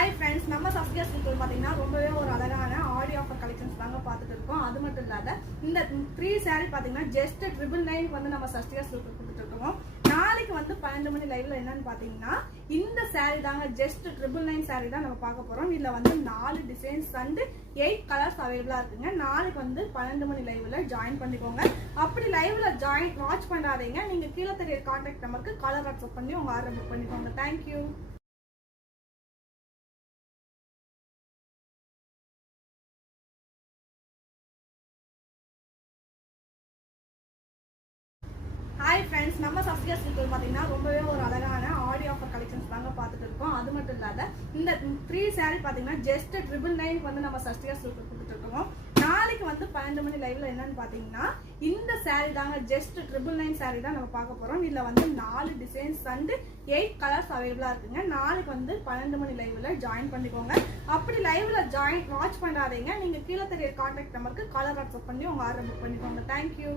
Hi friends, நம்ம சஸ்கியா சில்க்ல பார்த்தீங்கன்னா ரொம்பவே ஒரு அழகான ஆடி ஆஃபர் கலெக்ஷன்ஸ் தாங்க பார்த்துட்டு இருக்கோம். அது மட்டும் இல்லாத இந்த 3 saree பார்த்தீங்கன்னா ஜஸ்ட் 999 வந்து நம்ம சஸ்கியா சில்க்ல கொடுத்துட்டு இருக்கோம். நாளைக்கு வந்து 12 மணி லைவ்ல என்னன்னு பார்த்தீங்கன்னா இந்த saree தாங்க ஜஸ்ட் 999 saree தான் நம்ம பார்க்க போறோம். இதுல வந்து 4 டிசைன்ஸ் அண்ட் 8 கலர்ஸ் அவைலபிளா இருக்குங்க. நாளைக்கு வந்து 12 மணி லைவ்ல ஜாயின் பண்ணிக்கோங்க. அப்படி லைவ்ல வாட்ச் பண்ணாதீங்க, நீங்க கீழே தெரிய கான்டாக்ட் நம்பருக்கு காலர் வாட்ஸ்அப் பண்ணி உங்க ஆர்டர் புக் பண்ணிக்கோங்க. தேங்க்யூ. ஹாய் ஃப்ரெண்ட்ஸ், நம்ம சஸ்கியா சில்க்ல பார்த்தீங்கன்னா ரொம்பவே ஒரு அழகான ஆடி ஆஃபர் கலெக்ஷன்ஸ் தாங்க பார்த்துட்டு இருக்கோம். அது மட்டும் இல்லாத இந்த 3 saree பார்த்தீங்கன்னா ஜஸ்ட் 999 வந்து நம்ம சஸ்கியா சில்க்ல கொடுத்துட்டு இருக்கோம். நாளைக்கு வந்து 12 மணி லைவ்ல என்னன்னு பார்த்தீங்கன்னா இந்த saree தாங்க ஜஸ்ட் 999 saree தான் நம்ம பார்க்க போறோம். இதுல வந்து 4 டிசைன்ஸ் அண்ட் 8 கலர்ஸ் அவைலபிளா இருக்குங்க. நாளைக்கு வந்து 12 மணி லைவ்ல ஜாயின் பண்ணிக்கோங்க. அப்படி லைவ்ல வாட்ச் பண்ணாதீங்க, நீங்க கீழே தெரிய கான்டாக்ட் நம்பருக்கு காலர் வாட்ஸ்அப் பண்ணி உங்க ஆர்டர் புக் பண்ணிக்கோங்க. தேங்க்யூ.